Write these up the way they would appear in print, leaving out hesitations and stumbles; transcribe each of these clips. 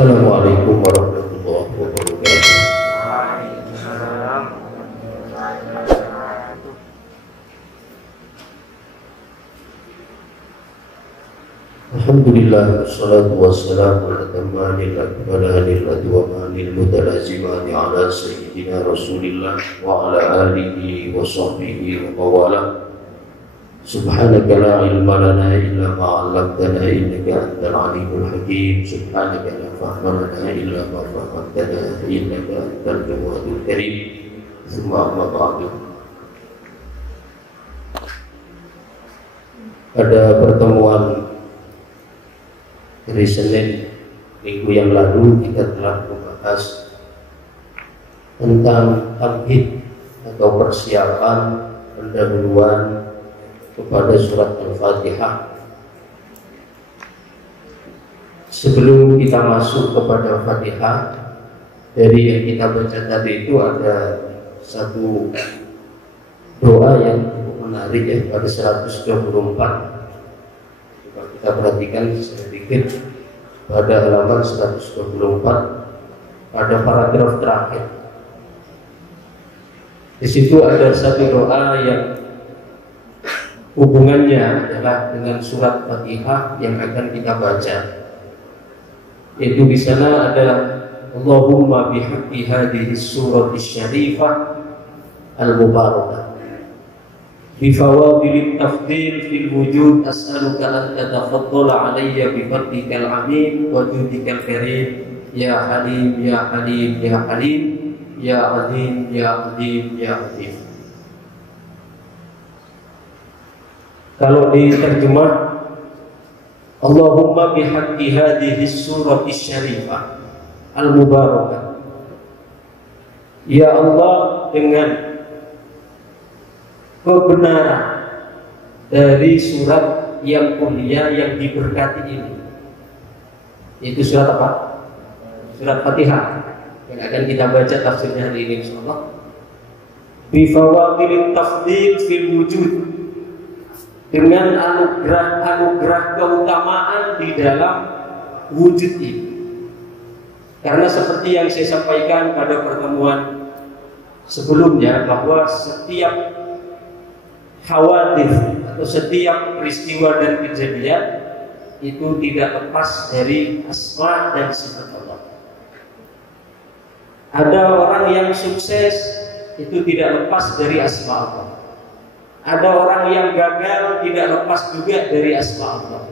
Assalamualaikum warahmatullahi wabarakatuh. Alhamdulillah, wassalatu wassalamu ala tamanil akmalil adwamanil mutalazimani ala sayyidina Rasulillah wa ala alihi wa sahbihi wa mawala. Subhanaka la ilma lana illa ma 'allamtana innaka antal alimul hakim. Subhanaka la fahma lana illa ma 'allamtana innaka antal jawadul karim. Tsumma amma ba'du. Pada pertemuan hari Senin minggu yang lalu kita telah membahas tentang tamhid atau persiapan pendahuluan kepada surat Al-Fatihah. Sebelum kita masuk kepada Fatihah, dari yang kita baca tadi itu ada satu doa yang cukup menarik ya, pada 124. Kita perhatikan sedikit pada halaman 124 pada paragraf terakhir. Di situ ada satu doa yang hubungannya adalah dengan surat Fatihah yang akan kita baca. Itu di sana ada Allahumma bihaqqi hadhihi surati syarifah al-mubarakah bifawadil tafdil fil wujud as'aluka an tatafaddala alayya bi fadlikal amin wa judikal karim ya halim ya halim ya halim ya azim ya azim ya azim. Kalau diterjemah Allahumma bihaqqi hadhihi surati syarifah al-mubarakah, ya Allah, dengan kebenaran dari surat yang mulia yang diberkati ini. Itu surat apa? Surat Fatihah yang akan kita baca tafsirnya hari ini insyaallah. Bi fawadil tafdil fil wujud, dengan anugerah keutamaan di dalam wujud ini. Karena seperti yang saya sampaikan pada pertemuan sebelumnya, bahwa setiap khawatir atau setiap peristiwa dan kejadian itu tidak lepas dari asma dan sifat Allah. Ada orang yang sukses itu tidak lepas dari asma Allah. Ada orang yang gagal tidak lepas juga dari asma Allah.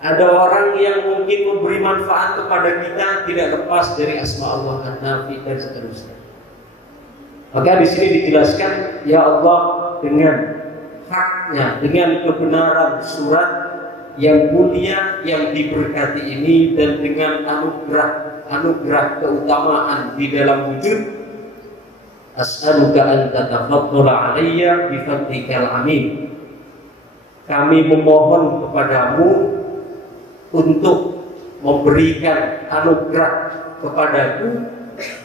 Ada orang yang mungkin memberi manfaat kepada kita tidak lepas dari asma Allah, An-Nafi dan seterusnya. Maka di sini dijelaskan, ya Allah, dengan haknya, dengan kebenaran surat yang mulia yang diberkati ini, dan dengan anugerah keutamaan di dalam wujud, as'aluka an tatafaddala alayya bi fadlikal amin. Kami memohon kepadamu untuk memberikan anugerah kepadaku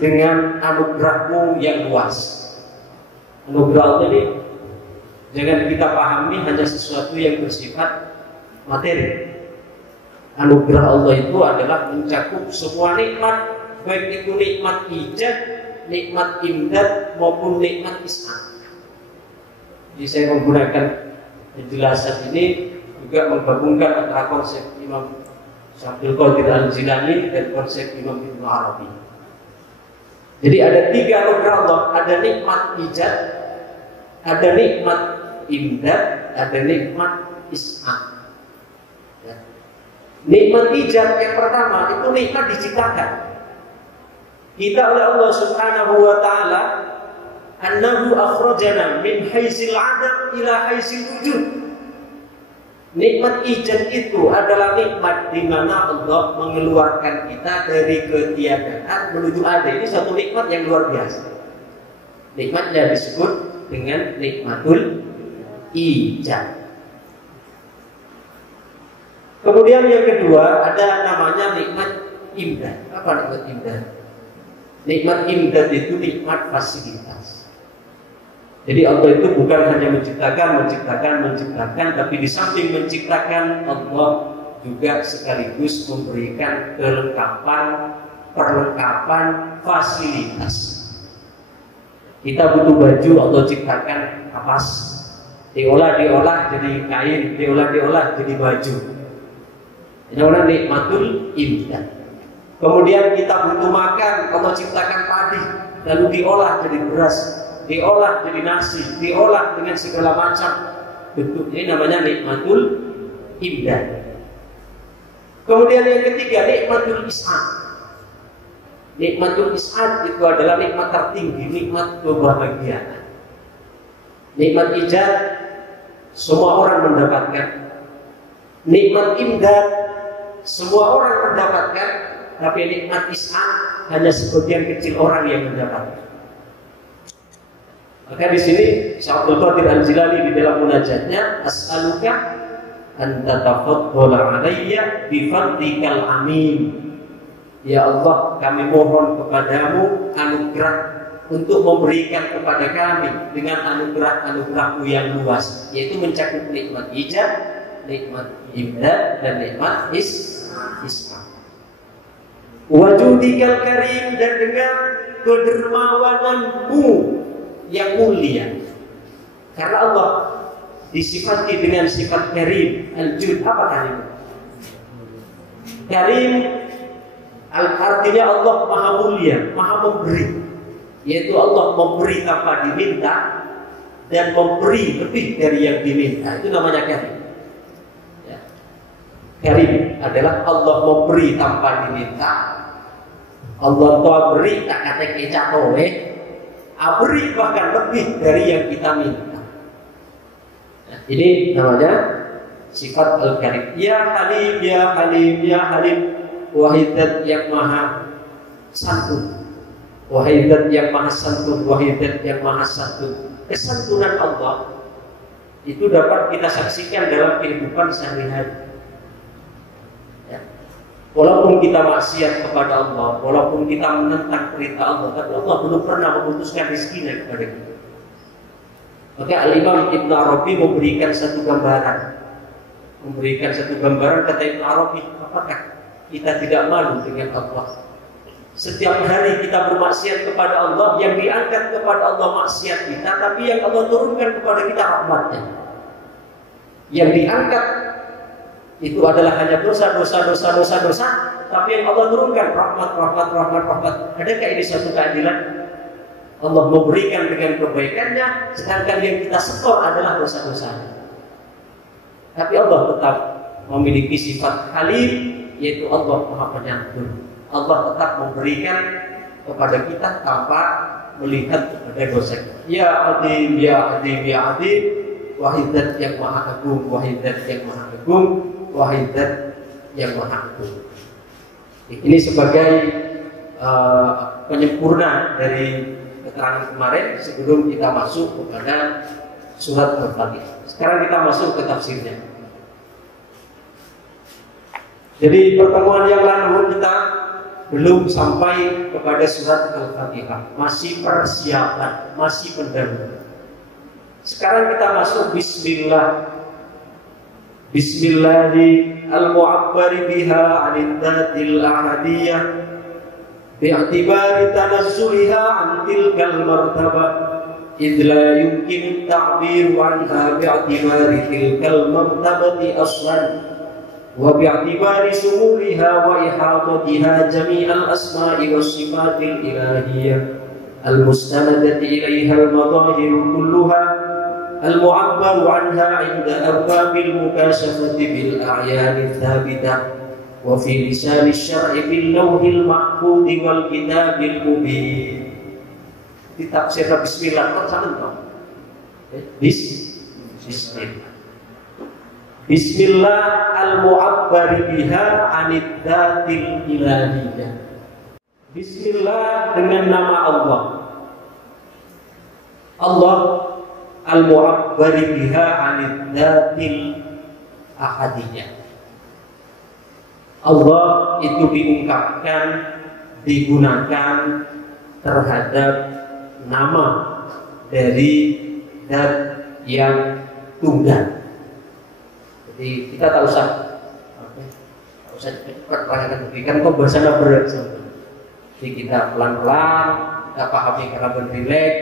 dengan anugerahmu yang luas. Anugerah Allah ini jangan kita pahami hanya sesuatu yang bersifat materi. Anugerah Allah itu adalah mencakup semua nikmat, baik itu nikmat ijad, nikmat imdad maupun nikmat is'ad. Jadi saya menggunakan penjelasan ini juga menggabungkan antara konsep Imam Abdul Qadir Al-Jilani dan konsep Imam Ibnu Arabi. Jadi ada tiga anugerah Allah, ada nikmat ijad, ada nikmat imdad, ada nikmat is'ad. Ya. Nikmat ijad yang pertama itu nikmat diciptakan. Kita oleh Allah Subhanahu wa taala, annahu akhrajana min haitsil adam ila haitsil wujud. Nikmat ijad itu adalah nikmat di mana Allah mengeluarkan kita dari ketiadaan menuju ada. Ini satu nikmat yang luar biasa. Nikmatnya disebut dengan nikmatul ijad. Kemudian yang kedua ada namanya nikmat imdad. Apa nikmat imdad? Nikmat imdad itu nikmat fasilitas. Jadi Allah itu bukan hanya menciptakan, tapi di samping menciptakan, Allah juga sekaligus memberikan perlengkapan fasilitas. Kita butuh baju atau ciptakan kapas, diolah jadi kain, diolah jadi baju. Ini namanya nikmatul imdad. Kemudian kita butuh makan, Allah ciptakan padi, lalu diolah jadi beras, diolah jadi nasi, diolah dengan segala macam bentuk. Ini namanya nikmatul imdad. Kemudian yang ketiga, nikmatul is'ad. Nikmatul is'ad itu adalah nikmat tertinggi, nikmat kebahagiaan. Nikmat ijad semua orang mendapatkan. Nikmat imdad semua orang mendapatkan, tapi nikmat is'ad hanya sebagian kecil orang yang mendapatkan. Maka di sini Syekh Abdul Qadir Al-Jilani di dalam munajatnya, as'aluka an tatafaddala alayya bi fadlikal amin. Ya Allah, kami mohon kepadamu anugerah untuk memberikan kepada kami dengan anugerah-anugerah-Mu yang luas, yaitu mencakup nikmat ijab, nikmat imdad, dan nikmat is'ad. Wajudikal karim, dan dengan kedermawanan-Mu yang mulia. Karena Allah disifati dengan sifat karim. Al-jud, apa karim? Karim artinya Allah maha mulia, maha memberi. Yaitu Allah memberi tanpa diminta dan memberi lebih dari yang diminta. Itu namanya karim. Ya. Karim adalah Allah memberi tanpa diminta. Allah tua beri tak kata kecak oleh, beri bahkan lebih dari yang kita minta. Nah, ini namanya sifat al-karim. Ya Halim, ya Halim, ya Halim, wahidat yang maha santun, wahidat yang maha santun, wahidat yang maha santun. Kesantunan Allah itu dapat kita saksikan dalam kehidupan sehari-hari. Ya. Walaupun kita maksiat kepada Allah, walaupun kita menentang perintah Allah, tapi Allah belum pernah memutuskan rezekinya kepada kita. Maka Al-Imam Ibn Arabi memberikan satu gambaran, kata Ibn Arabi, apakah kita tidak malu dengan Allah? Setiap hari kita bermaksiat kepada Allah, yang diangkat kepada Allah maksiat kita, tapi yang Allah turunkan kepada kita rahmatnya. Yang diangkat itu adalah hanya dosa, tapi yang Allah turunkan rahmat. Adakah ini satu keadilan? Allah memberikan dengan kebaikannya, sedangkan yang kita setor adalah dosa-dosanya. Tapi Allah tetap memiliki sifat Halim, yaitu Allah Maha Penyantun. Allah tetap memberikan kepada kita tanpa melihat kepada dosa. Ya Adim, ya Adim, ya Adim, wahidat yang maha agung, wahidat yang maha agung, wahidat yang maha agung. Ini sebagai penyempurna dari keterangan kemarin sebelum kita masuk kepada surat Al-Fatihah. Sekarang kita masuk ke tafsirnya. Jadi pertemuan yang lalu kita belum sampai kepada surat Al-Fatihah, masih persiapan, masih pendahuluan. Sekarang kita masuk Bismillah. Bismillahi al-mu'abbari biha 'anid-dhatil ahadiyah bi'tibari tanazzuliha 'an tilkal martabah idh la yumkinu at-ta'biru 'anha bi'tibari tilkal martabati aslan wa bi'tibari sumuliha wa ihadatiha jami'al asma'i was sifatil ilahiyyah al-mustanadati ilayha al-madahir kulluha al-mu'abbaru 'anha 'inda arbabil mukashafati bil a'yan ats-tsabitah wa fi lisan asy-syar'i bil lawhil mahfuz wal kitabil mubin. Ditafsir bismillah kan. Bismillah. Bismillah al-mu'abbari biha 'anid-dzatil ilahiyyah. Bismillah dengan nama Allah. Allah al-mu'abbari biha 'anid-dzatil ahadiyah. Allah itu diungkapkan, digunakan terhadap nama dari zat yang tunggal. Jadi kita tak usah Usah cepat tanyakan berikan kok bahasanya berat. Jadi kita pelan-pelan, kita pahami kalau rileks,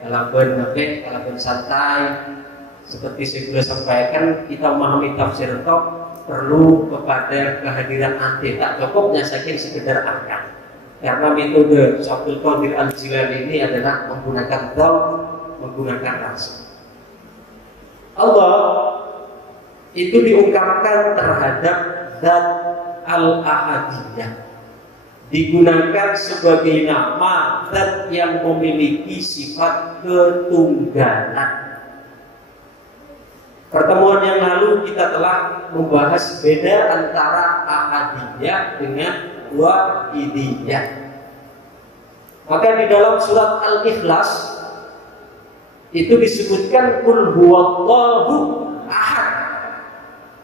kalau santai. Seperti saya sudah sampaikan, kita memahami tafsir tok perlu kepada kehadiran anti, tak cukupnya saking sekedar angkat. Karena metode Abdul Qadir Al-Jilani ini adalah menggunakan dal, menggunakan rasa. Allah itu diungkapkan terhadap zat al-ahadiyah, digunakan sebagai nama zat yang memiliki sifat ketunggalan. Pertemuan yang lalu kita telah membahas beda antara ahadiyah dengan wahidiyah. Maka di dalam surat Al-Ikhlas itu disebutkan qul huwallahu ahad.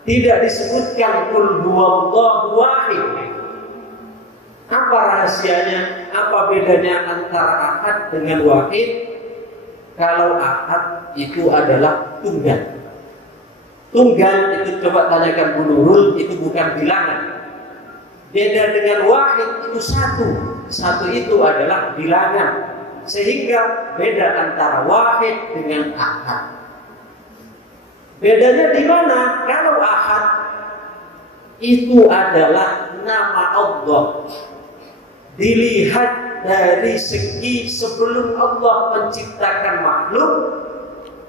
Tidak disebutkan qul huwallahu wahid. Apa rahasianya? Apa bedanya antara ahad dengan wahid? Kalau ahad itu adalah tunggal. Tunggal itu coba tanyakan Bu Nurul, itu bukan bilangan. Beda dengan wahid itu satu. Satu itu adalah bilangan. Sehingga beda antara wahid dengan ahad. Bedanya di mana? Kalau ahad itu adalah nama Allah. Dilihat dari segi sebelum Allah menciptakan makhluk,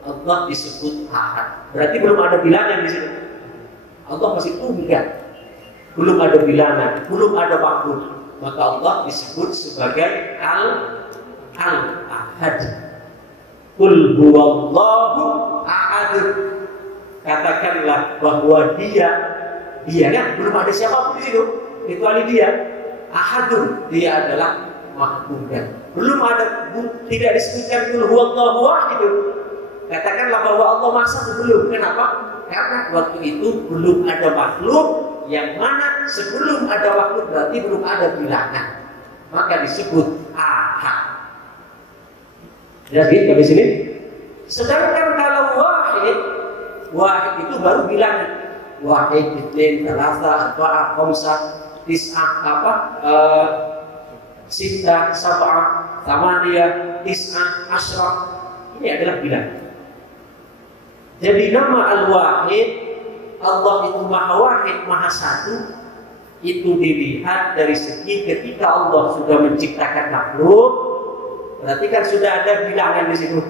Allah disebut ahad. Berarti belum ada bilangan di situ. Allah masih tunggal. Belum ada bilangan, belum ada makhluk. Maka Allah disebut sebagai al-ahad. Qul huwallahu ahad. Katakanlah bahwa dia kan belum ada siapapun di situ kecuali dia. Ahadun, dia adalah maha tunggal. Belum ada, tidak disebutkan qul huwallahu ahad. Katakanlah bahwa Allah Maha Satu belum. Kenapa? Karena waktu itu belum ada makhluk, yang mana sebelum ada makhluk berarti belum ada bilangan. Maka disebut ahad. Jadi di sini. Sedangkan kalau wahid itu baru bilangan. Wahid, itsnain, tsalatsa, arba'a, khamsah, tis'ah, sittah, sab'ah, tsamaniyah, tis'ah, asyrah. Ini adalah bilangan. Jadi nama Al-Wahid, Allah itu Maha Wahid, Maha Satu, itu dilihat dari segi ketika Allah sudah menciptakan makhluk, berarti kan sudah ada bilangan di situ.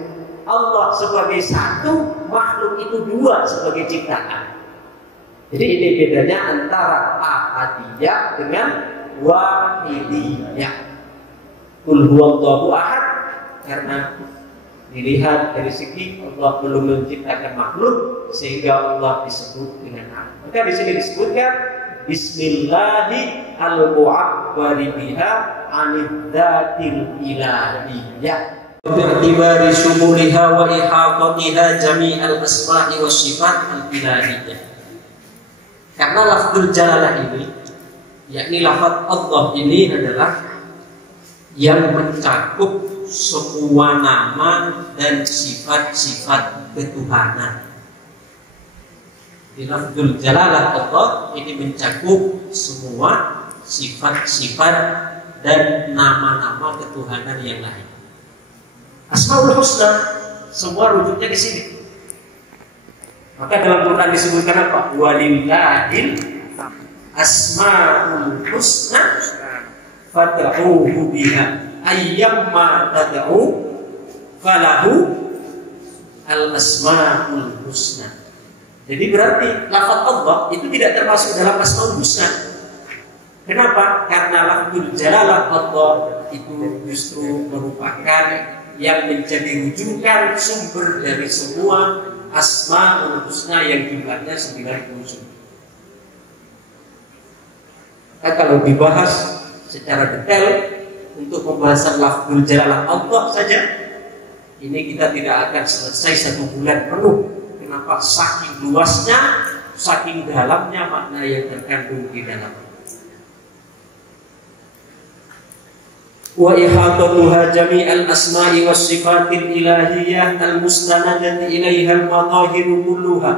Allah sebagai satu, makhluk itu dua sebagai ciptaan. Jadi ini bedanya antara ahadiyah dengan wahidiyah. Qul huwallahu ahad, karena dilihat dari segi Allah belum menciptakan makhluk sehingga Allah disebut dengan ahad. Maka di sini disebutkan Bismillahi al-mu'abbari biha anidzatil ilahiyah bi'tibari syumuliha wa ihaqatiha jami'al asma'i wa sifat al-ilahiyah. Karena lafzul jalalah ini, yakni lafaz Allah ini adalah yang mencakup semua nama dan sifat-sifat ketuhanan. Di lafzul jalalah Allah ini mencakup semua sifat-sifat dan nama-nama ketuhanan yang lain. Asmaul Husna semua rujuknya di sini. Maka dalam Quran disebutkan apa? Walillahil asmaul husna fad'uhu biha ayyamma tad'u falahu al-asmaul husna. Jadi berarti lafaz Allah itu tidak termasuk dalam asmaul husna. Kenapa? Karena lafzul jalalah Allah itu justru merupakan yang menjadi rujukan sumber dari semua asmaul husna yang jumlahnya 99. Kalau dibahas secara detail untuk pembahasan lafzul jalalah Allah saja, ini kita tidak akan selesai 1 bulan penuh. Kenapa? Saking luasnya, saking dalamnya makna yang terkandung di dalamnya. Wa ihatatuha jami'al asma'i was sifatil ilahiyah al-mustanadati ilaiha al-madhahiru kulluha,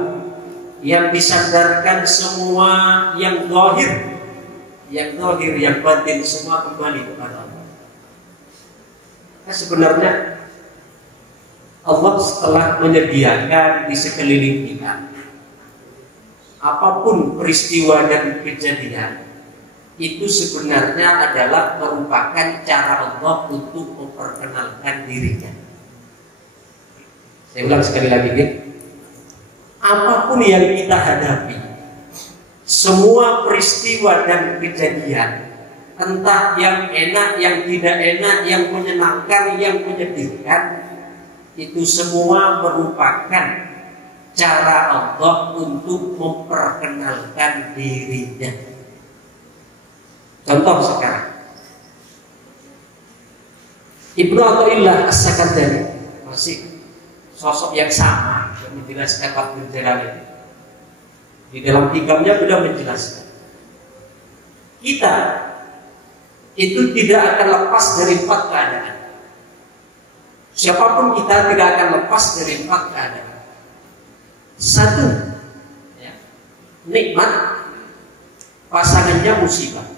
yang disandarkan semua yang zahir yang zahir, yang batin, semua kembali kepada Allah. Nah, sebenarnya Allah telah menyediakan di sekeliling kita apapun peristiwa dan kejadian, itu sebenarnya adalah merupakan cara Allah untuk memperkenalkan dirinya. Saya ulang sekali lagi, apapun yang kita hadapi, semua peristiwa dan kejadian, entah yang enak, yang tidak enak, yang menyenangkan, yang menyedihkan, itu semua merupakan cara Allah untuk memperkenalkan dirinya. Contoh sekarang, Ibnu Athaillah As-Sakandari, masih sosok yang sama yang menjelaskan Fathul Jalal ini. Di dalam hikamnya sudah menjelaskan, kita itu tidak akan lepas dari 4 keadaan. Siapapun kita tidak akan lepas dari 4 keadaan. 1, ya, nikmat, pasangannya musibah.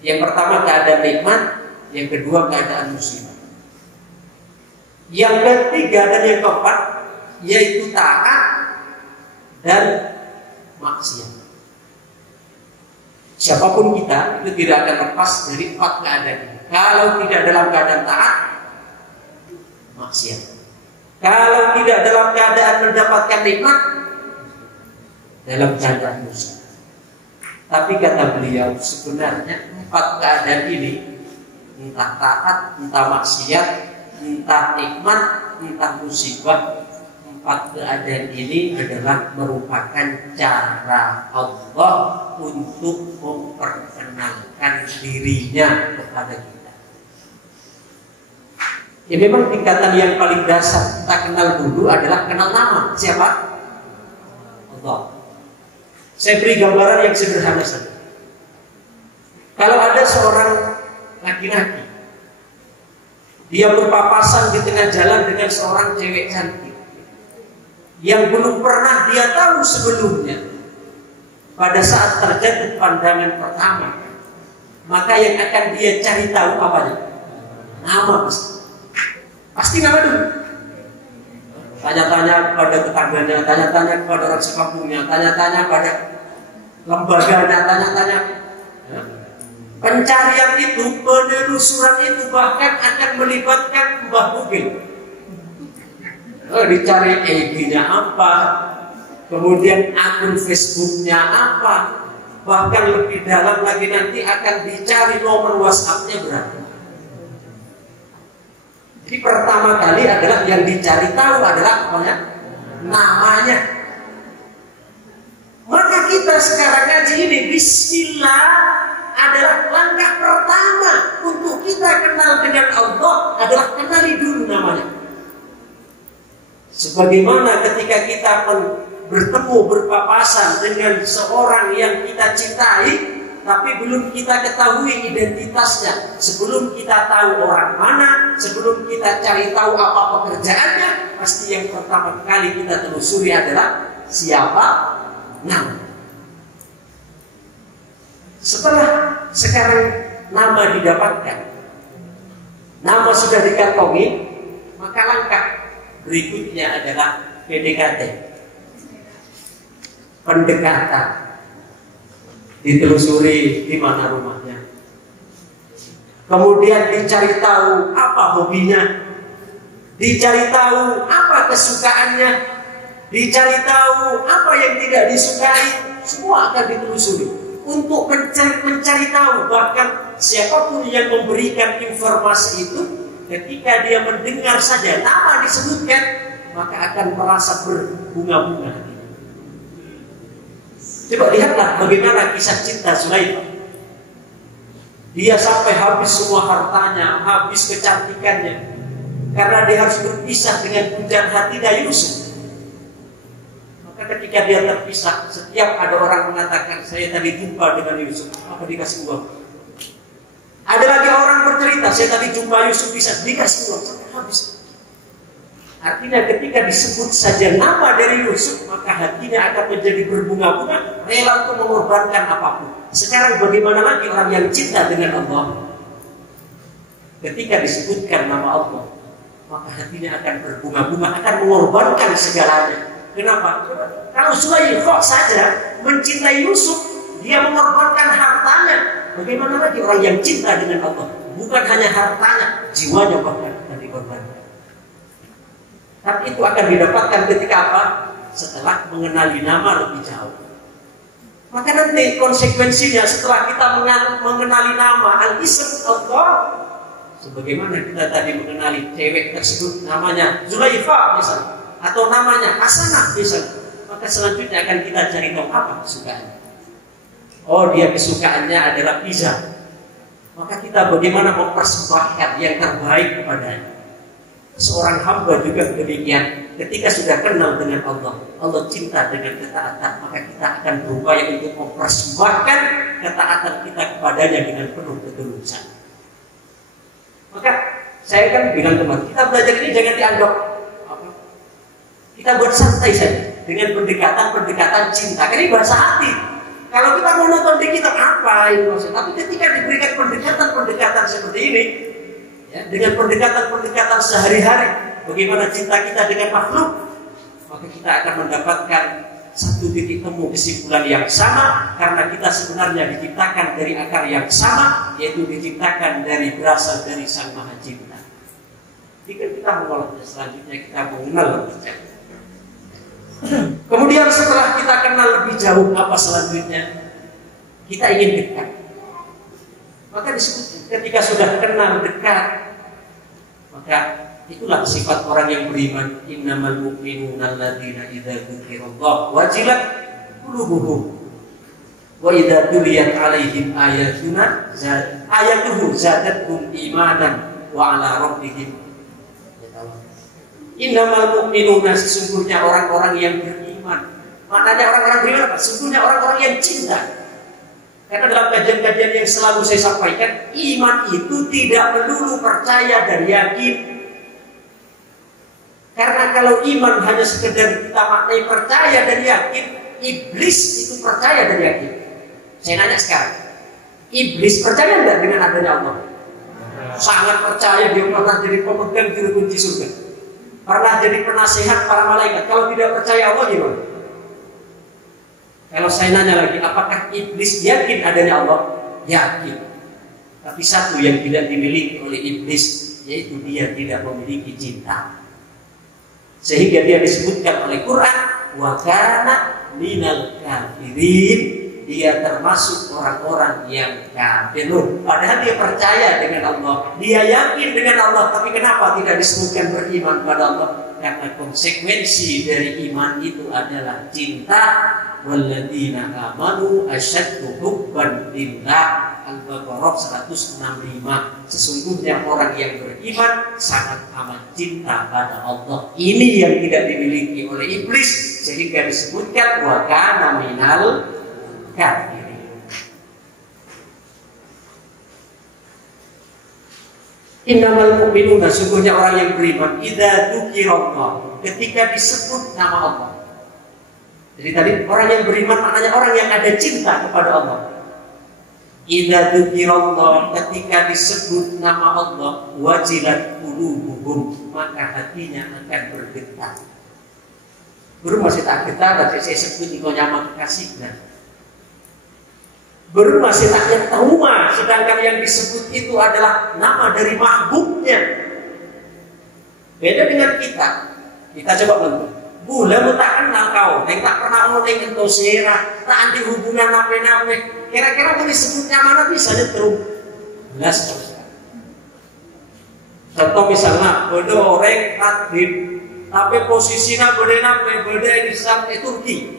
Yang pertama keadaan nikmat, yang kedua keadaan musibah. Yang ketiga dan yang keempat yaitu taat dan maksiat. Siapapun kita itu tidak akan lepas dari 4 keadaan. Kalau tidak dalam keadaan taat, maksiat. Kalau tidak dalam keadaan mendapatkan nikmat, dalam keadaan musibah. Tapi kata beliau, sebenarnya 4 keadaan ini, entah taat, entah maksiat, entah nikmat, entah musibah, 4 keadaan ini adalah merupakan cara Allah untuk memperkenalkan dirinya kepada kita. Ya memang tingkatan yang paling dasar kita kenal dulu adalah kenal nama. Siapa? Allah. Saya beri gambaran yang sederhana saja. Kalau ada seorang laki-laki, dia berpapasan di tengah jalan dengan seorang cewek cantik yang belum pernah dia tahu sebelumnya, pada saat terjadi pandangan pertama, maka yang akan dia cari tahu apanya? Nama. Pasti nama dulu. Tanya-tanya pada tetangganya, tanya-tanya kepada orang sekampungnya, tanya-tanya pada lembaganya, tanya-tanya. Pencarian itu, penelusuran itu bahkan akan melibatkan Mbah Bugil. Dicari ID-nya apa, kemudian akun Facebook-nya apa, bahkan lebih dalam lagi nanti akan dicari nomor WhatsApp-nya berapa. Jadi pertama kali adalah yang dicari tahu adalah namanya. Maka kita sekarang ngaji ini, bismillah adalah langkah pertama untuk kita kenal dengan Allah, adalah kenali dulu namanya. Sebagaimana ketika kita bertemu, berpapasan dengan seorang yang kita cintai, tapi belum kita ketahui identitasnya, sebelum kita tahu orang mana, sebelum kita cari tahu apa pekerjaannya, pasti yang pertama kali kita telusuri adalah siapa, nama. Setelah sekarang nama didapatkan, nama sudah dikantongi, maka langkah berikutnya adalah PDKT, pendekatan. Ditelusuri di mana rumahnya, kemudian dicari tahu apa hobinya, dicari tahu apa kesukaannya, dicari tahu apa yang tidak disukai, semua akan ditelusuri untuk mencari tahu. Bahkan siapapun yang memberikan informasi itu, ketika dia mendengar saja nama disebutkan, maka akan merasa berbunga-bunga. Coba lihatlah bagaimana kisah cinta Sulaimah. Dia sampai habis semua hartanya, habis kecantikannya, karena dia harus berpisah dengan pujaan hatinya Yusuf. Maka ketika dia terpisah, setiap ada orang mengatakan, saya tadi jumpa dengan Yusuf, apa dikasih uang? Ada lagi orang bercerita, saya tadi jumpa Yusuf, bisa dikasih uang, sampai habis. Artinya ketika disebut saja nama dari Yusuf, maka hatinya akan menjadi berbunga-bunga, rela untuk mengorbankan apapun. Sekarang bagaimana lagi orang yang cinta dengan Allah? Ketika disebutkan nama Allah, maka hatinya akan berbunga-bunga, akan mengorbankan segalanya. Kenapa? Kalau Zulaikha saja mencintai Yusuf, dia mengorbankan hartanya. Bagaimana lagi orang yang cinta dengan Allah? Bukan hanya hartanya, jiwanya bahkan akan dikorbankan. Tapi itu akan didapatkan ketika apa? Setelah mengenali nama lebih jauh. Maka nanti konsekuensinya setelah kita mengenali nama Al-Ism Allah, sebagaimana kita tadi mengenali cewek tersebut namanya Zulaikha misalnya, atau namanya Hasanah misalnya, maka selanjutnya akan kita cari tahu apa kesukaannya. Oh, dia kesukaannya adalah pizza. Maka kita bagaimana mempersembahkan yang terbaik kepadanya. Seorang hamba juga demikian. Ketika sudah kenal dengan Allah, Allah cinta dengan ketaatan, maka kita akan berupaya untuk mempersembahkan ketaatan kita kepadanya dengan penuh ketulusan. Maka saya kan bilang kemarin, kita belajar ini jangan dianggap apa? Kita buat santai saja dengan pendekatan cinta. Karena ini bahasa hati. Kalau kita mau nonton di kita apa itu maksudnya? Tapi ketika diberikan pendekatan seperti ini, ya, dengan pendekatan sehari-hari, bagaimana cinta kita dengan makhluk, maka kita akan mendapatkan satu titik temu kesimpulan yang sama, karena kita sebenarnya diciptakan dari akar yang sama, yaitu diciptakan berasal dari Sang Maha Cipta. Jika kita mengolahnya, selanjutnya kita mengenal lebih jauh. Kemudian setelah kita kenal lebih jauh, apa selanjutnya? Kita ingin dekat. Maka disebut ketika sudah kenal dekat, maka itulah sifat orang yang beriman. Innamal mu'minuna alladzina idza dzukirallahu wajilat qulubuhum wa idza tuliyat 'alaihim ayatuhu zadatuhum imanan wa 'ala rabbihim yatawakkalun. Innamal mu'minuna, sesungguhnya orang-orang yang beriman. Maknanya orang-orang beriman apa? Sesungguhnya orang-orang yang cinta. Karena dalam kajian-kajian yang selalu saya sampaikan, iman itu tidak melulu percaya dan yakin. Karena kalau iman hanya sekedar kita maknai percaya dan yakin, iblis itu percaya dan yakin. Saya nanya sekarang, iblis percaya tidak dengan adanya Allah? Sangat percaya, dia pernah jadi pemegang juru kunci surga, pernah jadi penasihat para malaikat. Kalau tidak percaya Allah gimana? Kalau saya nanya lagi, apakah iblis yakin adanya Allah? Yakin. Tapi satu yang tidak dimiliki oleh iblis, yaitu dia tidak memiliki cinta. Sehingga dia disebutkan oleh Quran, wa kana minal kafirin. Dia termasuk orang-orang yang kafir. Padahal dia percaya dengan Allah, dia yakin dengan Allah, tapi kenapa tidak disebutkan beriman pada Allah? Karena konsekuensi dari iman itu adalah cinta. Walladzina amanu asyaddu hubban lillah. Al-Baqarah 165. Sesungguhnya orang yang beriman sangat amat cinta pada Allah. Ini yang tidak dimiliki oleh iblis, sehingga disebutkan wa kana minal kafirin. Innamal mu'minuna, sungguhnya orang yang beriman, idza dzukirallah, ketika disebut nama Allah. Jadi tadi orang yang beriman maknanya orang yang ada cinta kepada Allah. Idza dzukirallah, ketika disebut nama Allah, wajilat qulubuhum, maka hatinya akan bergetar. Baru masih tak getar, saya sebut iko nyaman kasihnya. Baru masih tak trauma, sedangkan yang disebut itu adalah nama dari mahbubnya. Beda dengan kita. Kita coba menentukan. Bula tak kenal kau, yang tak pernah ngomong entau serah, tak anti hubungan nape-nape. Kira-kira mau disebutnya mana bisa nyetruk? Belas terus. Contoh misalnya, beda orang Madrid, tapi posisinya beda di sampai Turki.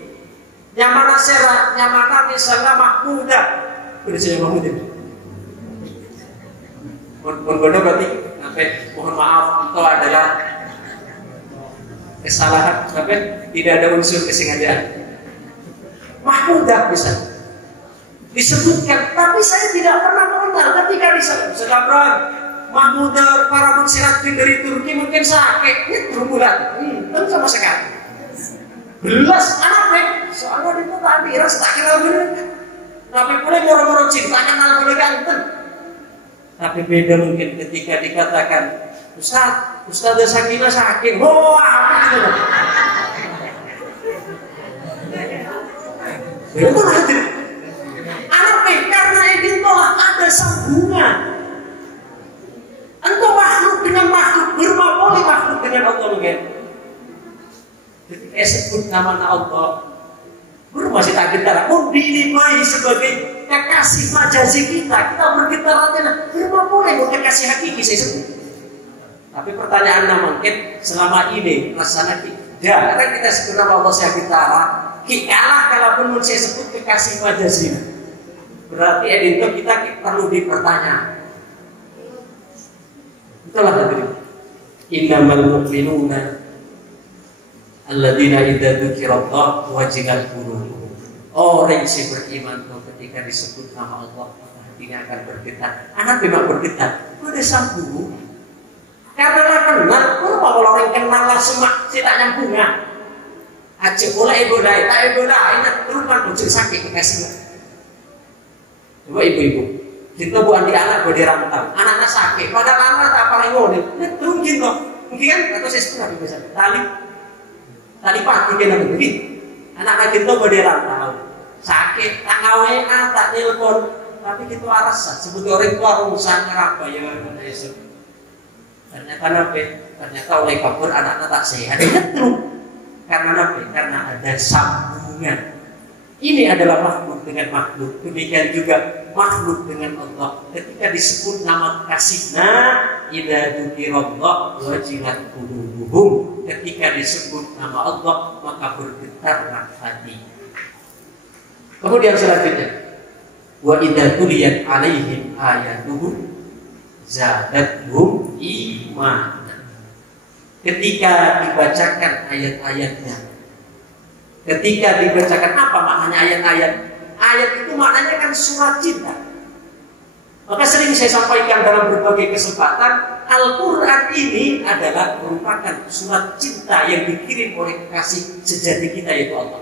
Yang mana serah, yang mana misalnya Mahmudah. Beda saja Mahmudah. Beda berarti, mohon maaf, itu adalah kesalahan, tapi tidak ada unsur kesengajaan. Mahmudah bisa disebutkan, tapi saya tidak pernah mengenal. Ketika disebut, Mahmud para muksirat dari Turki mungkin sakit, itu bulan, sama sekali. Belas anak soalnya itu tadi ras tak kenal bener. Tapi boleh moro-moro cintanya malah boleh ganteng. Tapi beda mungkin ketika dikatakan Ustaz Sakina sakit, apa gitu. Betul hadir. Anak karena itu telah ada sambungan. Engkau makhluk dengan makhluk, bermapoli makhluk dengan Allah mungkin. Ketika sebut nama Allah, guru masih tak getar. Pun dinilai sebagai kekasih majazi kita bergetar aja. Bermapoli bukan kekasih hakiki saya sebut. Tapi pertanyaan mungkin selama ini rasanya tidak. Karena kita sebut nama Allah saya getar. Kalah kalaupun saya sebut kekasih majazi. Berarti itu kita perlu dipertanya. Itulah hadirin. Innamal mu'minuna alladzina idza dzukirallah wajilat qulubuhum. Orang yang beriman ketika disebut nama Allah hatinya akan bergetar. Anak memang bergetar. Ada sambung. Karena kenal, kalau orang kenal langsung tidak nyambungan. Aja mulai ibu dah, tak ibu dah. Ingat rumah bocor sakit kekasihnya. Coba ibu-ibu, kita buat di anak bodi rantau, anaknya sakit, padahal anak tak paling ngomong, mungkin loh, mungkin kan atau saya sudah bisa tali pagi kan begitu, anak kita bodi rantau, sakit, tak ngawe, tak nelpon, tapi kita arasan, sebut orang tua urusan apa ya mana esok, ternyata nape, ternyata oleh kabur anaknya tak sehat, karena nape, karena ada sambungan. Ini adalah makhluk dengan makhluk. Demikian juga makhluk dengan Allah. Ketika disebut nama kasihnya, idza dzukirallah wajilat qulubuhum. Ketika disebut nama Allah, maka bergetarlah hati. Kemudian selanjutnya, wa idza tuliyat alaihim ayatuhu zadatuhum imanan. Ketika dibacakan ayat-ayatnya, ketika dibacakan apa maknanya ayat-ayat? Ayat itu maknanya kan surat cinta. Maka sering saya sampaikan dalam berbagai kesempatan, Al-Quran ini adalah merupakan surat cinta yang dikirim oleh kekasih sejati kita yaitu Allah.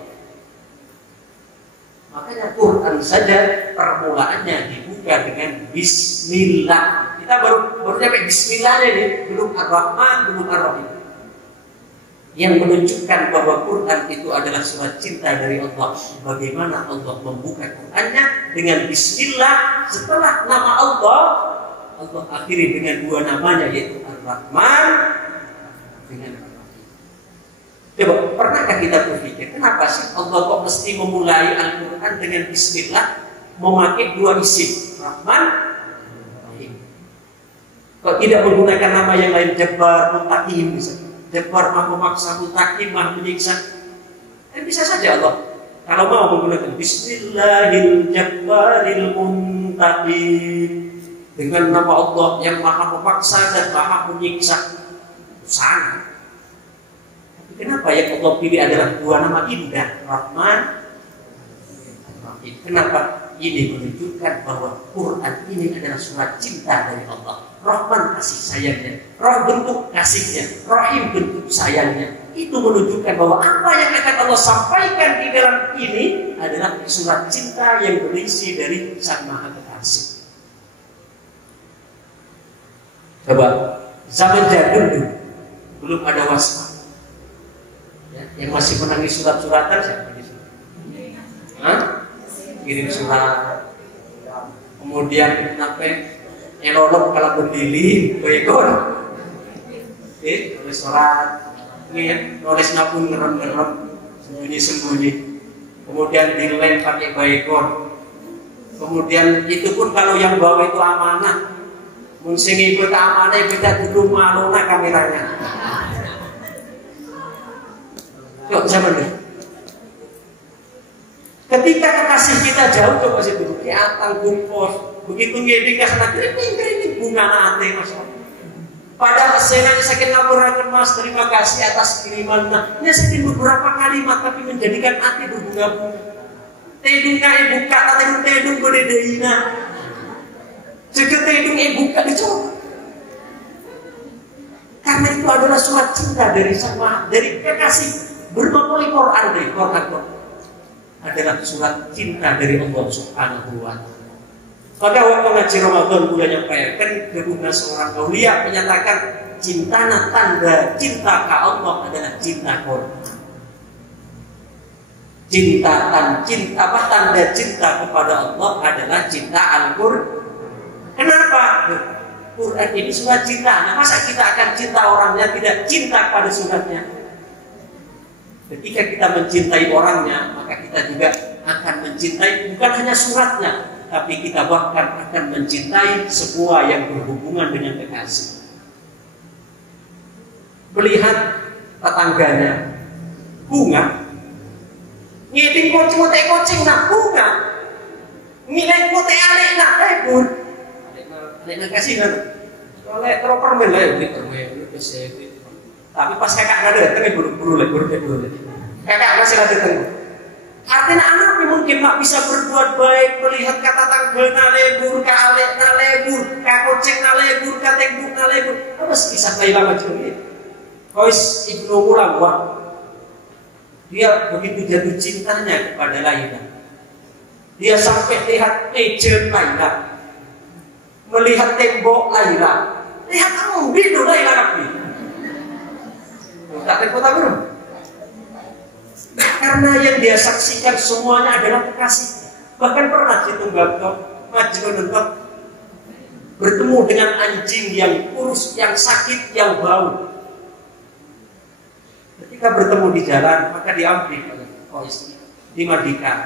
Makanya Quran saja permulaannya dibuka dengan Bismillah. Kita baru sampai Bismillahnya ini, belum Ar-Rahman, belum Ar-Rahim. Yang menunjukkan bahwa Quran itu adalah surat cinta dari Allah. Bagaimana Allah membuka Qurannya dengan Bismillah, setelah nama Allah akhiri dengan dua namanya yaitu Ar-Rahman dengan Ar-Rahim. Coba, pernahkah kita berpikir kenapa sih Allah kok mesti memulai Al-Quran dengan Bismillah, memakai dua isim Rahman, Rahim? Kok tidak menggunakan nama yang lain, Jabbar, Muntaqim misalnya? Jabbar maha memaksa, Muntaqim maha menyiksa. Bisa saja Allah kalau mau menggunakan Bismillahil Jabbaril Muntaqim, dengan nama Allah yang maha memaksa dan maha menyiksa. Sana. Tapi kenapa yang Allah pilih adalah dua nama indah, Rahman, Rahim? Kenapa? Ini menunjukkan bahwa Quran ini adalah surat cinta dari Allah. Rahman kasih sayangnya, bentuk kasihnya, Rahim bentuk sayangnya. Itu menunjukkan bahwa apa yang akan Allah sampaikan di dalam ini adalah surat cinta yang berisi dari Sang Maha Kekasih. Coba, zaman jadul dulu belum ada WhatsApp. Ya, yang masih menangis surat-suratan siapa? Kirim surat, kemudian elolok kalau berdiri, bekor, tulis surat, nulis napun ngerem-ngerem, sembunyi-sembunyi, kemudian dilem pakai bekor, kemudian itu pun kalau yang bawa itu amanah, munsing ikut amanah kita duduk maluna kameranya. Yuk sama deh. Ketika kekasih kita jauh, coba sih duduk di atang kumpos, begitu ngeding ke sana, kering bunga nate masuk. Padahal saya sakit ngapurakan mas, terima kasih atas kiriman. Nah, saya beberapa kalimat tapi menjadikan hati berbunga-bunga. Tedung kaya buka, tedung bodedina. Juga tedung buka dicoba. Karena itu adalah surat cinta dari kekasih. Bermakna Quran dari Quran adalah surat cinta dari Allah Subhanahu wa Ta'ala. Maka waktu ngaji Ramadan bulan yang bayangkan kepada seorang aulia menyatakan tanda cinta ke Allah adalah cinta Quran. Tanda cinta kepada Allah adalah cinta Al-Quran. Kenapa? Quran ini surat cinta. Nah, masa kita akan cinta orangnya tidak cinta pada suratnya? Ketika kita mencintai orangnya, maka kita juga akan mencintai bukan hanya suratnya, tapi kita bahkan akan mencintai semua yang berhubungan dengan kekasih. Melihat tetangganya bunga, ngiding kucing nak bunga, ngilai kote alek nak lebur, alek nak kasih kan, oleh permen lah beli permen, tapi pas kakak ada datang buru kakak masih ada datang. Artinya anak mungkin mak bisa berbuat baik, melihat kata tanggana lebur, ka alek na lebur, ka kucing na lebur, ka tembuk na lebur. Apa kisah Laila Majnun? Qais Ibnu Mulawwah, dia begitu jatuh cintanya kepada Laila. Dia sampai lihat meja Laila, melihat tembok Laila, lihat bidu Laila Nabi. Tak tembok tak belum? Karena yang dia saksikan semuanya adalah kekasih. Bahkan pernah Citunggakto Majnun bertemu dengan anjing yang kurus, yang sakit, yang bau. Ketika bertemu di jalan, maka diambil oleh dimandikan,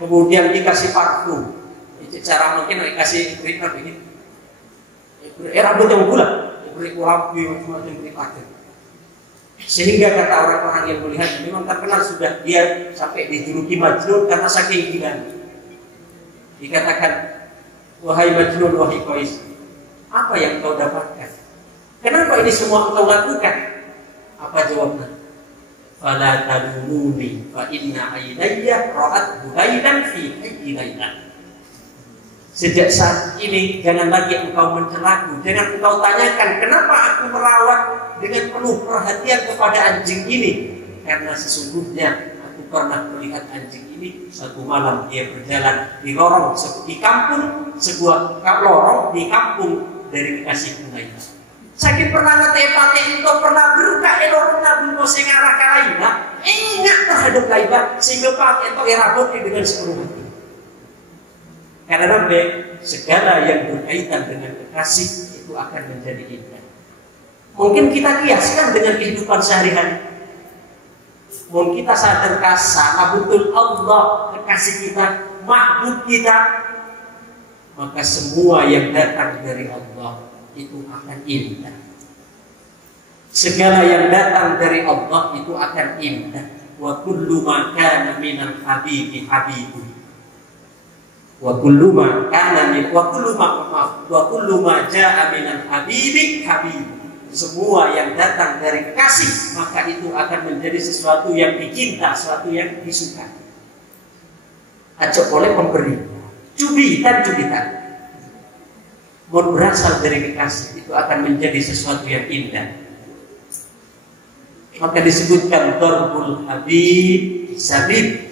kemudian dikasih parfum. Itu cara mungkin dikasih berita begini. Rambut yang bulat, beri rapi, macam-macam beri pakai. Sehingga kata orang-orang yang melihat memang terkenal sudah dia sampai dijuluki Majnun karena saking gilanya. Dikatakan, wahai Majnun, wahai Qais, apa yang kau dapatkan? Kenapa ini semua kau lakukan? Apa jawabnya? Fala talumuni fa inna ainayya ra'at bulailan fi hayyi lailan. Sejak saat ini jangan lagi engkau mencelaku, jangan engkau tanyakan kenapa aku merawat dengan penuh perhatian kepada anjing ini, karena sesungguhnya aku pernah melihat anjing ini satu malam dia berjalan di lorong di kampung, sebuah lorong di kampung dari kekasih Laila. Sakit pernah ngetepate itu pernah beruka elorna bungo sing arah ka Laila, ingat terhadap Laila sehingga pakai itu erabot dengan sepenuh hati. Karena segala yang berkaitan dengan kekasih itu akan menjadi indah. Mungkin kita kiaskan dengan kehidupan sehari-hari. Mungkin kita sadar sama betul Allah kekasih kita, mahbub kita, maka semua yang datang dari Allah itu akan indah. Segala yang datang dari Allah itu akan indah. Wa kullu ma kana minal habibi habibu. Wa kullu ma kana min wa kullu ma jaa minal habibi habibu. Semua yang datang dari kekasih maka itu akan menjadi sesuatu yang dicinta, sesuatu yang disukai. Acok oleh pemberi, cubitan. Mau berasal dari kekasih itu akan menjadi sesuatu yang indah. Maka disebutkan Darbul Habib Zabib.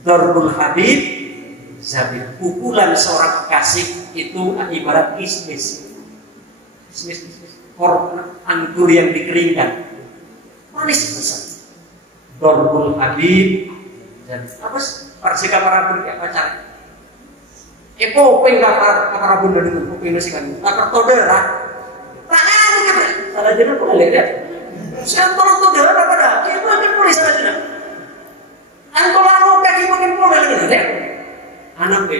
Darbul Habib Zabib. Pukulan seorang kekasih itu ibarat kismis. Anggur yang dikeringkan, manis besar. Darbul Habib Zabib. Apa sih? Persika para kayak pacar. Eko penggak para bunda dulu, pengen sih kan. Tak todera. Tangan gitu. Salah jenak boleh lihat. Sekarang tolong todera apa dah? Kita makin boleh salah jenak. Antolan mau kaki makin boleh lihat. Anak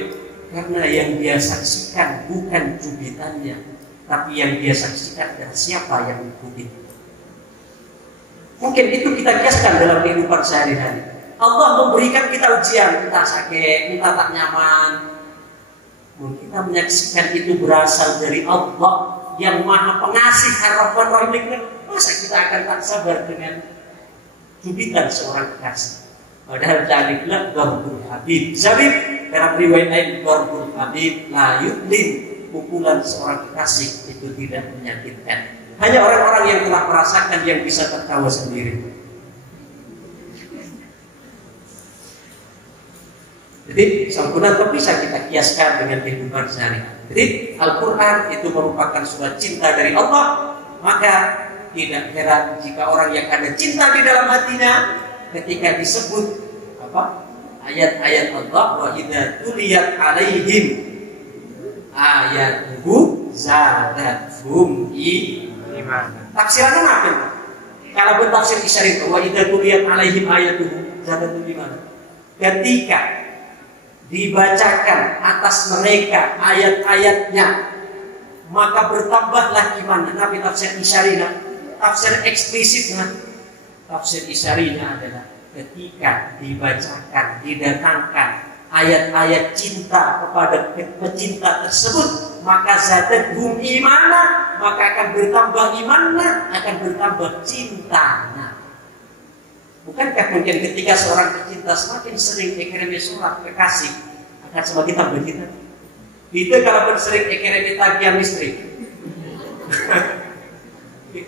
karena yang dia saksikan bukan cubitannya, tapi yang dia saksikan dan siapa yang mengikuti. Mungkin itu kita kiaskan dalam kehidupan sehari-hari. Allah memberikan kita ujian, kita sakit, kita tak nyaman. Mungkin kita menyaksikan itu berasal dari Allah yang Maha Pengasih, Ar-Rahman Rahim. Masa kita akan tak sabar dengan cubitan seorang kekasih? Padahal dalillah Darbul Habib Zabib. Dalam riwayat lain Darbul Habib la yudlin. Pukulan seorang kekasih itu tidak menyakitkan. Hanya orang-orang yang telah merasakan yang bisa tertawa sendiri. Jadi sempurna itu bisa kita kiaskan dengan kehidupan sehari. Jadi Al-Quran itu merupakan surat cinta dari Allah. Maka tidak heran jika orang yang ada cinta di dalam hatinya, ketika disebut ayat-ayat Allah, wa idza tuliyat alaihim ayatuhu zadatuhum iman. Tafsirannya apa? Kalau bertafsir isyari, wa idza tuliyat alaihim ayatuhu zadatuhum iman. Ketika dibacakan atas mereka ayat-ayatnya, maka bertambahlah iman. Tapi tafsir isyarina, tafsir eksplisitnya, tafsir isyarina adalah ketika dibacakan, didatangkan ayat-ayat cinta kepada pecinta tersebut, maka zadatuhum imana, maka akan bertambah imannya, akan bertambah cintanya. Bukankah mungkin ketika seorang pecinta semakin sering ekirimi surat kekasih, akan semakin tambah cinta? Itu kalau sering ekirimi tagihan listrik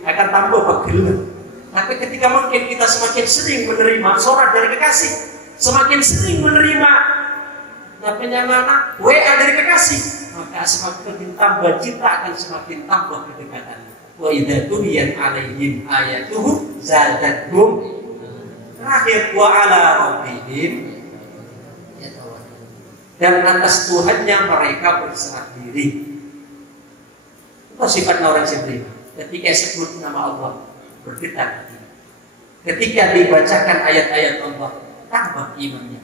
akan tambah pegel. Tapi ketika mungkin kita semakin sering menerima surat dari kekasih, semakin sering menerima WA dari kekasih, maka semakin tambah cinta, akan semakin tambah kedekatan. Wa idza tuliyat alaihim ayatuhu zadatuhum. Terakhir, wa ala rabbihim yatawakkalun. Dan atas Tuhannya mereka berserah diri. Itu sifat orang yang beriman. Ketika sebut nama Allah, bergetar hati. Ketika dibacakan ayat-ayat Allah, tambah imannya.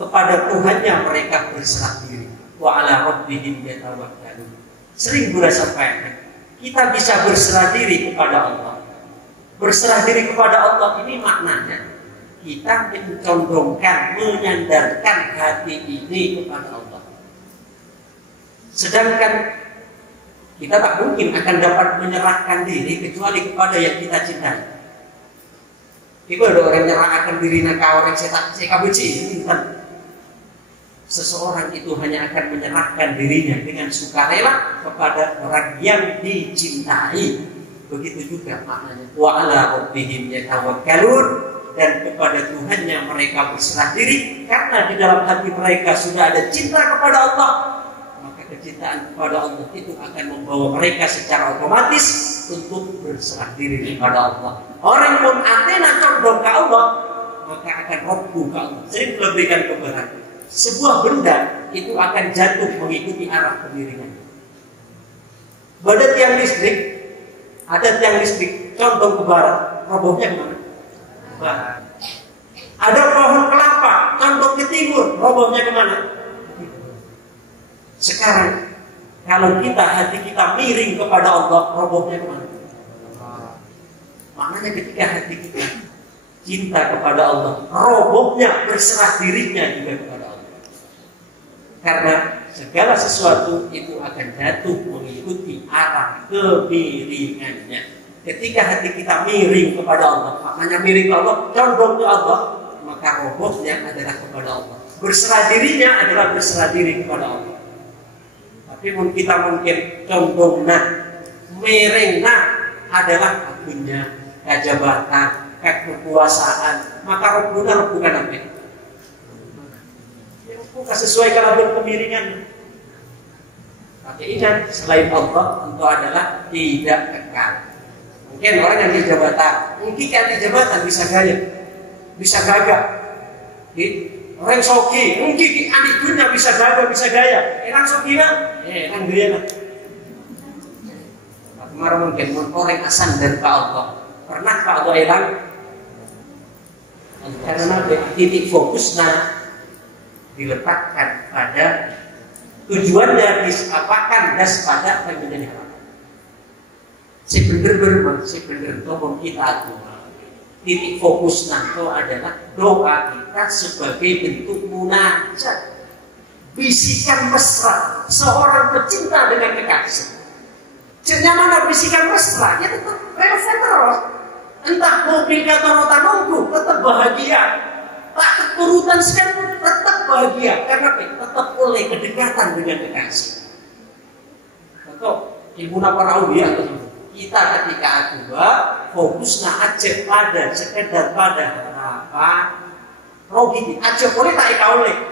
Kepada Tuhannya mereka berserah diri. Wa ala rabbihim yatawakkalun. Sering Buddha sampaikan, kita bisa berserah diri kepada Allah. Berserah diri kepada Allah ini maknanya kita mencondongkan, menyandarkan hati ini kepada Allah. Sedangkan kita tak mungkin akan dapat menyerahkan diri kecuali kepada yang kita cintai. Itu ada orang menyerahkan dirinya ke orang saya benci. Seseorang itu hanya akan menyerahkan dirinya dengan sukarela kepada orang yang dicintai. Begitu juga maknanya wa ala rabbihim yatawakkalun, dan kepada Tuhannya mereka berserah diri, karena di dalam hati mereka sudah ada cinta kepada Allah. Maka kecintaan kepada Allah itu akan membawa mereka secara otomatis untuk berserah diri kepada Allah. Orang pun antena condong ke Allah, maka akan roboh ke Allah. Sering memberikan kebenaran. Sebuah benda itu akan jatuh mengikuti arah kemiringan. Pada tiang listrik, ada tiang listrik condong ke barat, robohnya kemana? Barat. Ada pohon kelapa condong ke timur, robohnya kemana? Sekarang kalau hati kita miring kepada Allah, robohnya kemana? Maknanya ketika hati kita cinta kepada Allah, robohnya, berserah dirinya juga kepada Allah. Karena segala sesuatu itu akan jatuh mengikuti arah kemiringannya. Ketika hati kita miring kepada Allah, maknanya miring ke Allah, condong ke Allah, maka robohnya adalah kepada Allah. Berserah dirinya adalah berserah diri kepada Allah. Tapi kita mungkin condongnya, miringnya adalah agunnya, kejabatan, kekuasaan, maka robohnya bukan apa? Bukan sesuai kalau berkemiringan. Tapi ingat, selain Allah tentu adalah tidak kekal. Mungkin orang yang di jabatan, mungkin di jabatan bisa gaya, bisa gagah. Orang sogi, mungkin adik dunia bisa gagah, bisa gaya. Orang sogi lah, orang gaya lah. Kemarin mungkin orang asan dari Pak Allah. Pernah Pak Allah hilang? Karena titik fokusnya diletakkan pada tujuannya, disapakan das pada yang menjadi harapan. Sebenar tolong kita tuh titik fokusnya itu adalah doa kita sebagai bentuk munajat, bisikan mesra seorang pecinta dengan kekasih. Cernya mana bisikan mesra, ya tetap relevan terus. Entah mobil kata rota nunggu, tetap bahagia. Tak keturutan sekali, tetap bahagia. Karena tetap oleh kedekatan dengan kekasih. Atau ibu para aulia, Kita ketika adua fokusnya aja pada sekedar pada harapan rogi aja boleh tak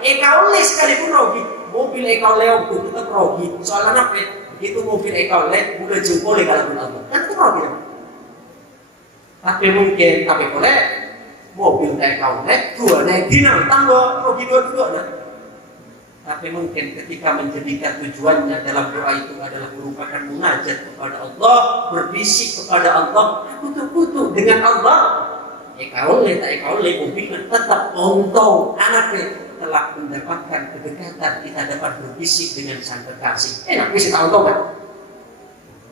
eka oleh sekalipun rogi mobil eka oleh aku tetap rogi soalnya apa itu mobil eka oleh udah jempol kalau Allah kan itu rogi tapi mungkin tapi boleh mobil eka oleh dua naik dina tambah rogi dua nah. Tapi mungkin ketika menjadikan tujuannya dalam doa itu adalah merupakan munajat kepada Allah, berbisik kepada Allah, kutu-kutu dengan Allah. Ekaule tak ekaule mobilnya tetap untung anaknya telah mendapatkan kedekatan kita dapat berbisik dengan sang kekasih. Enak bisa tahu untung kan?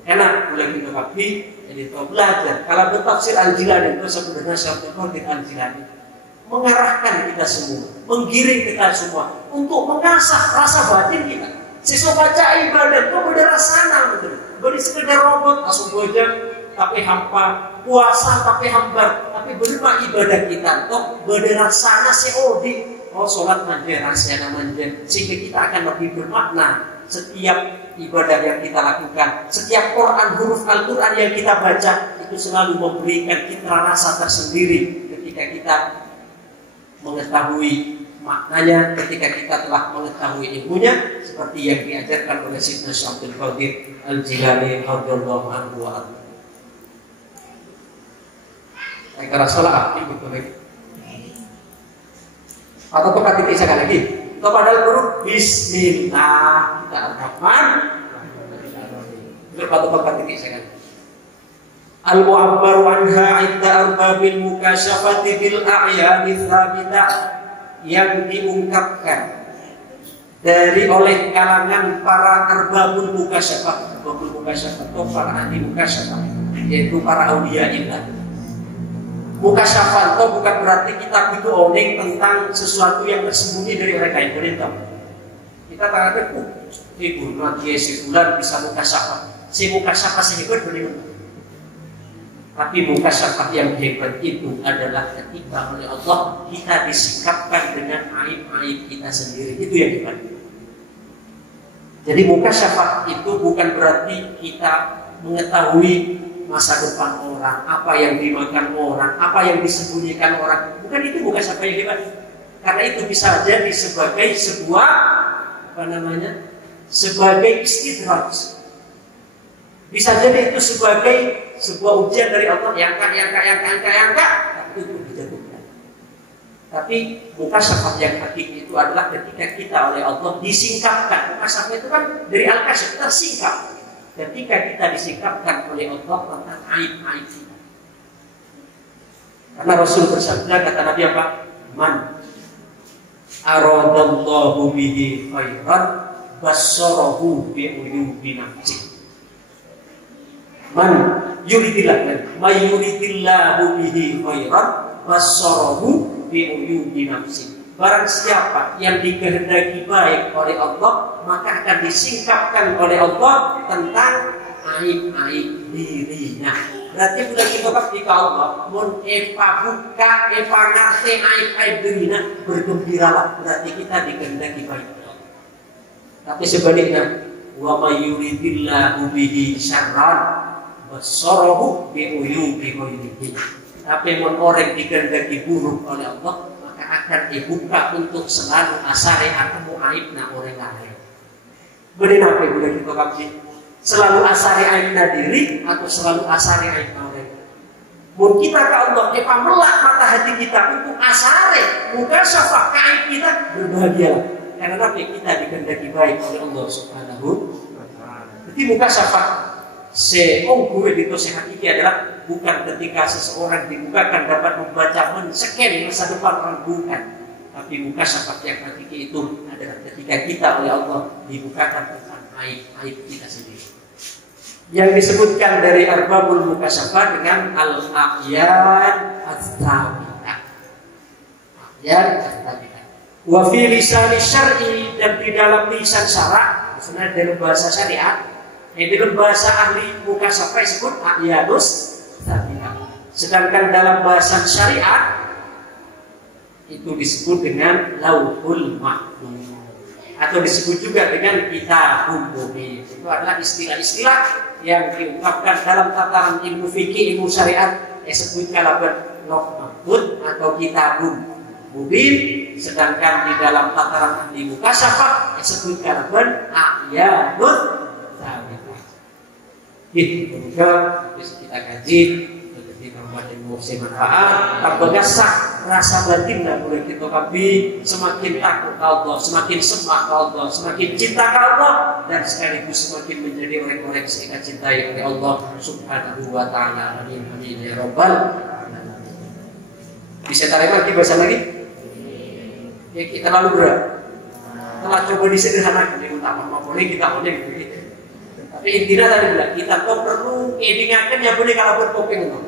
Enak boleh kita kapi, jadi tahu belajar. Kalau bertafsir Al-Jilani itu sebenarnya satu di Al-Jilani mengarahkan kita semua, menggiring kita semua untuk mengasah rasa batin kita. Sesuatu baca ibadah itu berdasana betul. Beri sekedar robot langsung gojek tapi hampa, puasa tapi hambar, tapi berima ibadah kita toh berdasana seodi. Oh sholat manja, rasyana manja, sehingga kita akan lebih bermakna setiap ibadah yang kita lakukan, setiap Quran huruf Al-Quran yang kita baca itu selalu memberikan kita rasa tersendiri ketika kita mengetahui maknanya, ketika kita telah mengetahui ilmunya seperti yang diajarkan oleh Syekh Abdul Qadir Al-Jilani radhiyallahu anhu wa arda. Saya kira salah betul lagi. Atau tempat titik sekali lagi. Kepada huruf Bismillah kita arahkan. Berpatu tempat titik sekali. Al-mu'abbaru anha 'inda arbabil mukasyafati bil a'yani tsabitah yang diungkapkan dari oleh kalangan para arbabul mukasyafah atau para ahli mukasyafah yaitu para auliya illah. Mukasyafah itu bukan berarti kita itu owning tentang sesuatu yang tersembunyi dari mereka yang berintah. Kita katakan, ibu nanti si bulan bisa mukasyafah. Si mukasyafah sehebat bagaimana? Tapi mukasyafah yang hebat itu adalah ketika oleh Allah kita disikapkan dengan aib-aib kita sendiri. Itu yang hebat. Jadi mukasyafah itu bukan berarti kita mengetahui masa depan orang, apa yang dimakan orang, apa yang disembunyikan orang. Bukan itu mukasyafah yang hebat. Karena itu bisa jadi sebagai sebuah sebagai istidraj. Bisa jadi itu sebagai sebuah ujian dari Allah yang enggak itu dijatuhkan. Tapi mukasyafah yang hakiki itu adalah ketika kita oleh Allah disingkapkan. Mukasyafah itu kan dari al-kasyf tersingkap. Ketika kita disingkapkan oleh Allah tentang aib-aib kita. Karena Rasul bersabda kata Nabi apa? Man aradallahu bihi khairan basyarahu bi uyubi nafsihi. Man yuridillah mayuridillahu bihi khairan basyarahu bi uyubi nafsihi. Barang siapa yang dikehendaki baik oleh Allah, maka akan disingkapkan oleh Allah tentang aib-aib dirinya. Berarti bulan kita ketika Allah mun epa buka epa ngerti aib-aib dirinya, bergembiralah, berarti kita dikehendaki baik. Tapi sebaliknya, wa mayuridillahu bihi syarran basyarahu bi uyubi ghairihi. Tapi mun orang dikehendaki buruk oleh Allah, akan dibuka untuk selalu asari atau aibna orang lain. Benar apa boleh kita kaji? Selalu asari aibna diri atau selalu asari aibna orang lain? Mungkin kita ke Allah, melah mata hati kita untuk asari mukasyafah aib kita, berbahagialah. Karena apa kita dikehendaki baik oleh Allah Subhanahu wa taala. Jadi mukasyafah seungguh itu sehakiki adalah bukan ketika seseorang dibukakan dapat membaca men-scan masa depan orang, bukan. Tapi mukasyafah yang hakiki itu adalah ketika kita oleh Allah dibukakan tentang aib-aib kita sendiri. Yang disebutkan dari arbabul mukasyafah dengan al-a'yan ats-tsabitah. A'yan ats-tsabitah. Wa fi lisani syar'i, dan di dalam lisan syara', maksudnya dalam bahasa syariat, dalam bahasa ahli mukasyafah disebut a'yanus tsabitah. Sedangkan dalam bahasa syariat itu disebut dengan lauhul mahfuz. atau disebut juga dengan kitabun mubin. Itu adalah istilah-istilah yang diungkapkan dalam tataran ilmu fikih, ilmu syariat, disebut kalaban lauh mahfuz atau kitabun mubin. Sedangkan di dalam tataran ahli mukasyafah disebut kalaban ayatun tsabitah. Itu juga bisa kita kaji di kabupaten Musi manfaat. Terbegasak rasa batin dan boleh kita kabi semakin takut ke Allah, semakin semak ke Allah, semakin cinta ke Allah, dan sekaligus semakin menjadi orang-orang yang kita cintai oleh Allah Subhanahu wa Ta'ala. Amin amin ya Rabbal alamin. Bisa tarik lagi bahasa lagi? Ya kita lalu berat. Telah coba disederhanakan dengan tak boleh kita boleh gitu. Tapi intinya tadi bilang kita kok perlu edingakan ya boleh kalau berkoping itu.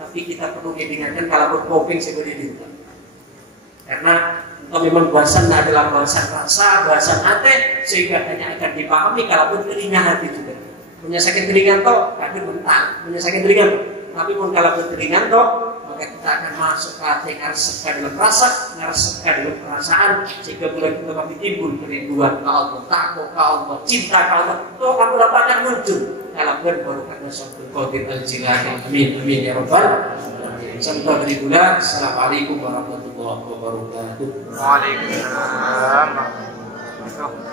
Tapi kita perlu edingakan kalau berkoping seperti itu. Karena kalau memang bahasan adalah bahasan rasa, bahasan hati, sehingga hanya akan dipahami kalau telinga hati juga. Punya sakit telinga toh, tapi mentang. Punya sakit telinga, tapi pun kalau telinga toh, maka kita akan masuk ke hati, ngeresepkan dalam rasa, ngeresepkan dalam perasaan, sehingga mulai kita kami timbul kerinduan ke Allah, takut ke Allah, cinta ke Allah. Toh kamu akan muncul dalam baru karena suatu qadir al-jilani. Amin amin ya Rabbal. Sampai berikutnya. Assalamualaikum warahmatullahi wabarakatuh. Waalaikumsalam warahmatullahi wabarakatuh.